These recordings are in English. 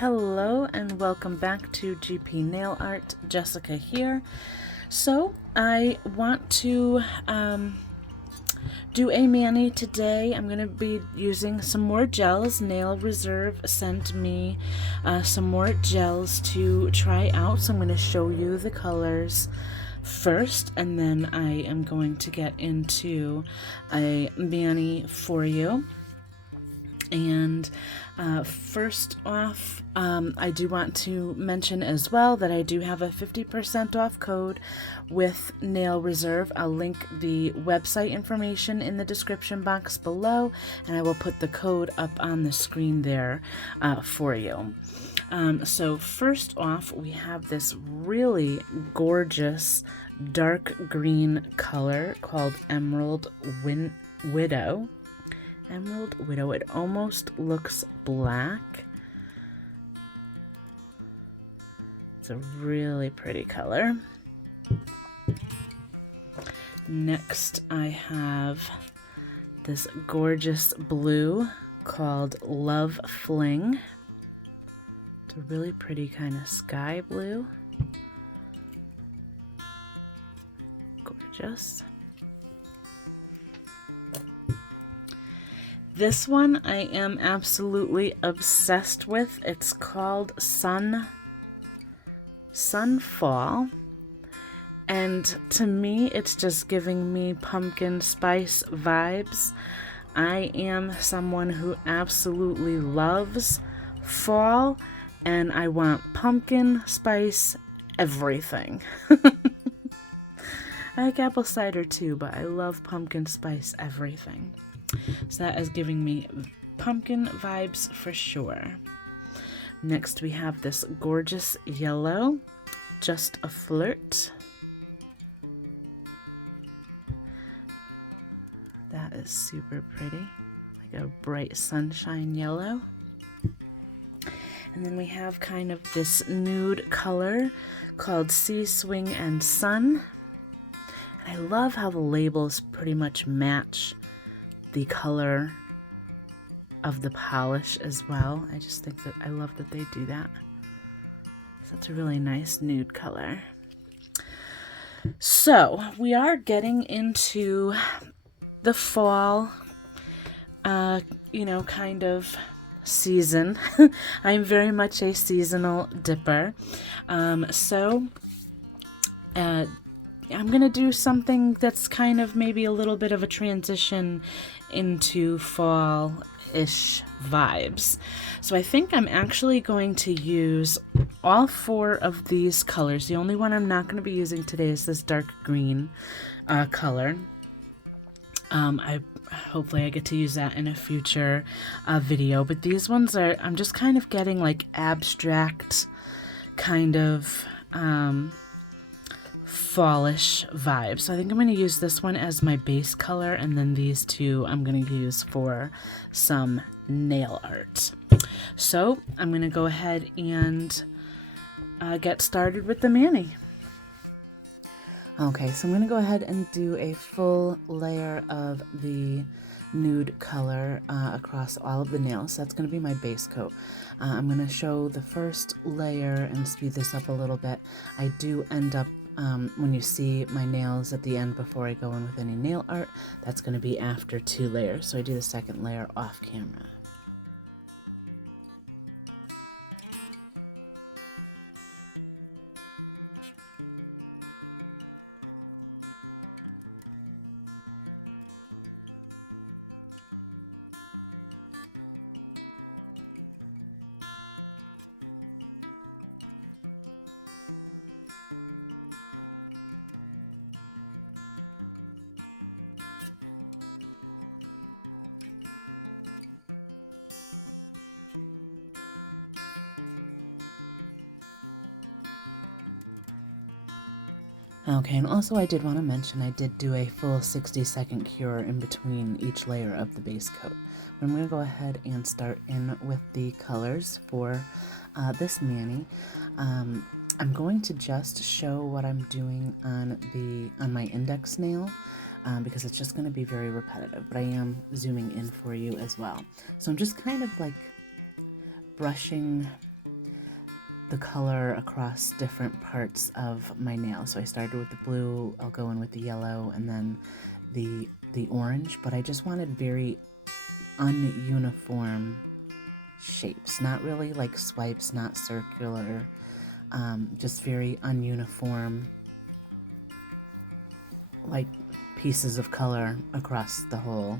Hello and welcome back to GP Nail Art. Jessica here. So I want to do a mani today. I'm going to be using some more gels. Nail Reserve sent me some more gels to try out, so I'm going to show you the colors first, and then I am going to get into a mani for you. And first off, I do want to mention as well that I do have a 50% off code with Nail Reserve. I'll link the website information in the description box below, and I will put the code up on the screen there for you. So first off, we have this really gorgeous dark green color called Emerald Widow. Emerald Widow. It almost looks black. It's a really pretty color. Next, I have this gorgeous blue called Love Fling. It's a really pretty kind of sky blue. Gorgeous. This one I am absolutely obsessed with. It's called Sunfall, and to me it's just giving me pumpkin spice vibes. I am someone who absolutely loves fall, and I want pumpkin spice everything. I like apple cider too, but I love pumpkin spice everything. So that is giving me pumpkin vibes for sure. Next we have this gorgeous yellow, Just a Flirt. That is super pretty, like a bright sunshine yellow. And then we have kind of this nude color called Sea Swing and Sun. And I love how the labels pretty much match the color of the polish as well. I just think that I love that they do that. So that's a really nice nude color. So we are getting into the fall, kind of season. I'm very much a seasonal dipper. I'm going to do something that's kind of maybe a little bit of a transition into fall-ish vibes. So I think I'm actually going to use all four of these colors. The only one I'm not going to be using today is this dark green color. Hopefully I get to use that in a future video. But these ones I'm just kind of getting like abstract kind of fallish vibe. So I think I'm going to use this one as my base color, and then these two I'm going to use for some nail art. So I'm going to go ahead and get started with the mani. Okay, so I'm going to go ahead and do a full layer of the nude color across all of the nails. So that's going to be my base coat. I'm going to show the first layer and speed this up a little bit. I do end up, when you see my nails at the end before I go in with any nail art, that's going to be after 2 layers. So I do the second layer off camera. Okay, and also I did want to mention I did do a full 60-second cure in between each layer of the base coat. But I'm going to go ahead and start in with the colors for this mani. I'm going to just show what I'm doing on my index nail because it's just going to be very repetitive, but I am zooming in for you as well. So I'm just kind of like brushing the color across different parts of my nail. So I started with the blue, I'll go in with the yellow, and then the orange, but I just wanted very ununiform shapes, not really like swipes, not circular, just very ununiform, like pieces of color across the whole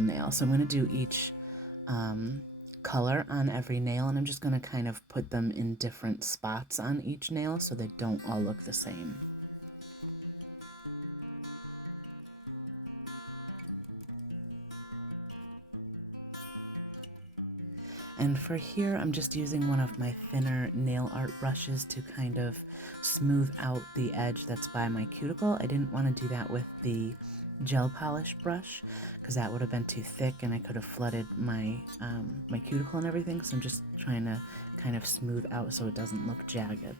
nail. So I'm going to do each color on every nail, and I'm just going to kind of put them in different spots on each nail so they don't all look the same. And for here, I'm just using one of my thinner nail art brushes to kind of smooth out the edge that's by my cuticle. I didn't want to do that with the gel polish brush because that would have been too thick and I could have flooded my my cuticle and everything. So I'm just trying to kind of smooth out so it doesn't look jagged.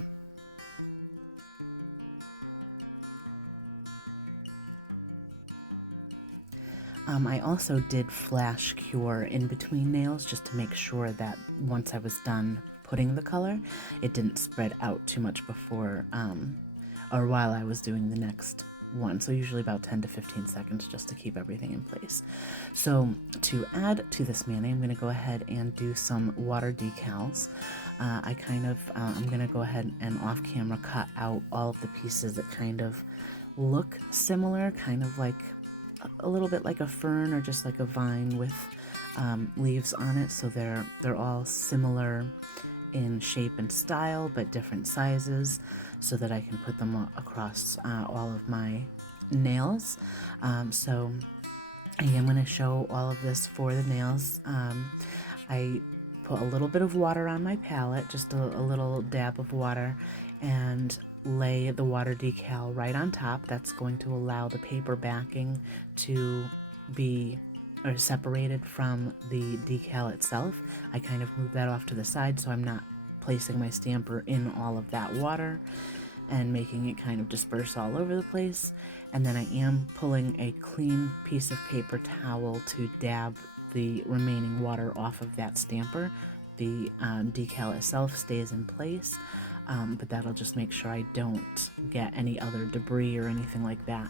I also did flash cure in between nails just to make sure that once I was done putting the color, it didn't spread out too much before or while I was doing the next one. So usually about 10 to 15 seconds just to keep everything in place. So to add to this mani, I'm going to go ahead and do some water decals. I'm going to go ahead and off camera cut out all of the pieces that kind of look similar, kind of like a little bit like a fern or just like a vine with leaves on it. So they're all similar in shape and style but different sizes so that I can put them across all of my nails. So I am going to show all of this for the nails. I put a little bit of water on my palette, just a little dab of water, and lay the water decal right on top. That's going to allow the paper backing to be separated from the decal itself. I kind of move that off to the side so I'm not placing my stamper in all of that water and making it kind of disperse all over the place. And then I am pulling a clean piece of paper towel to dab the remaining water off of that stamper. The decal itself stays in place, but that'll just make sure I don't get any other debris or anything like that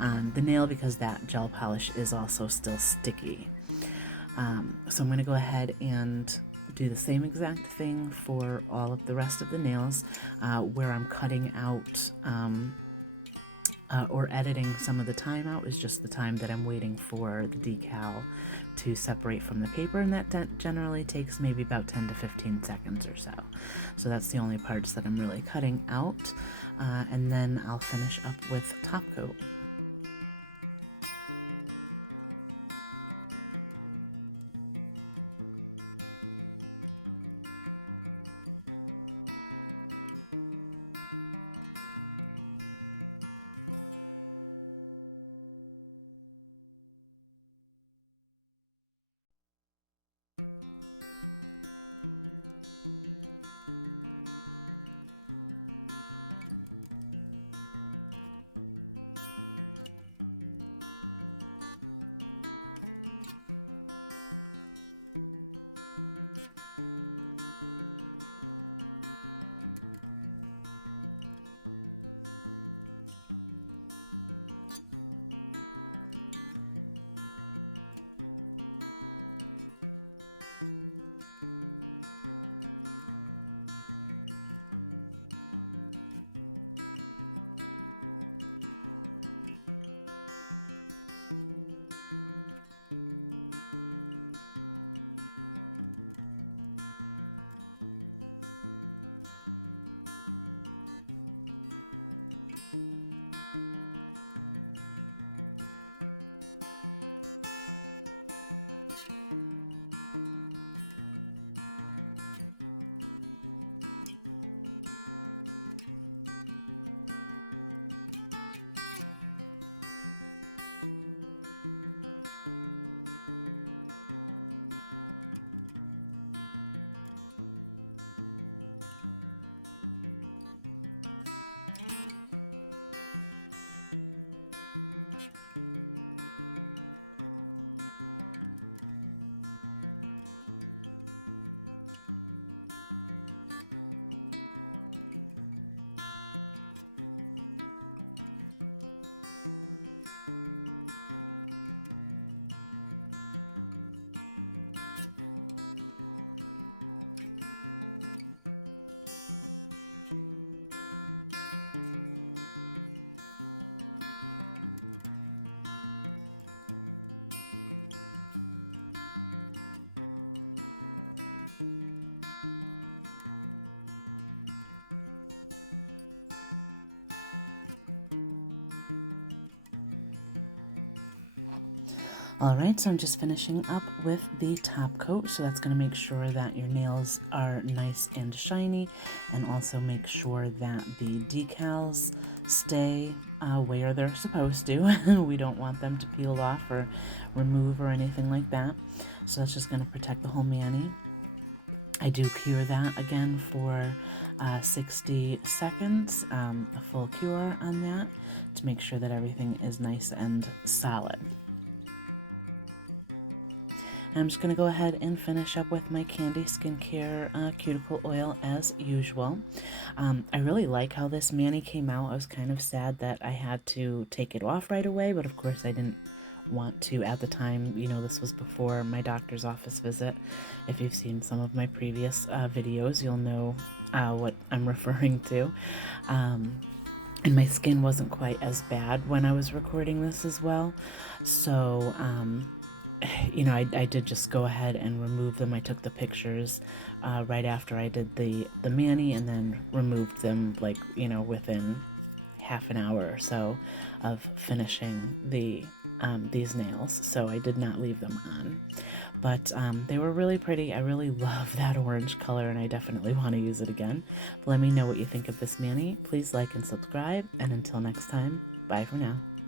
on the nail because that gel polish is also still sticky. So I'm going to go ahead and do the same exact thing for all of the rest of the nails where I'm cutting out or editing some of the time out is just the time that I'm waiting for the decal to separate from the paper, and that generally takes maybe about 10 to 15 seconds or so. So that's the only parts that I'm really cutting out, and then I'll finish up with top coat. Alright, so I'm just finishing up with the top coat, so that's going to make sure that your nails are nice and shiny, and also make sure that the decals stay where they're supposed to. We don't want them to peel off or remove or anything like that, so that's just going to protect the whole mani. I do cure that again for 60 seconds, a full cure on that, to make sure that everything is nice and solid. I'm just going to go ahead and finish up with my Candi Skin Care cuticle oil as usual. I really like how this mani came out. I was kind of sad that I had to take it off right away, but of course I didn't want to at the time. You know, this was before my doctor's office visit. If you've seen some of my previous videos, you'll know what I'm referring to. And my skin wasn't quite as bad when I was recording this as well, so you know, I did just go ahead and remove them. I took the pictures right after I did the mani, and then removed them, like, you know, within half an hour or so of finishing these nails, so I did not leave them on. But they were really pretty. I really love that orange color, and I definitely want to use it again. But let me know what you think of this mani. Please like and subscribe, and until next time, bye for now.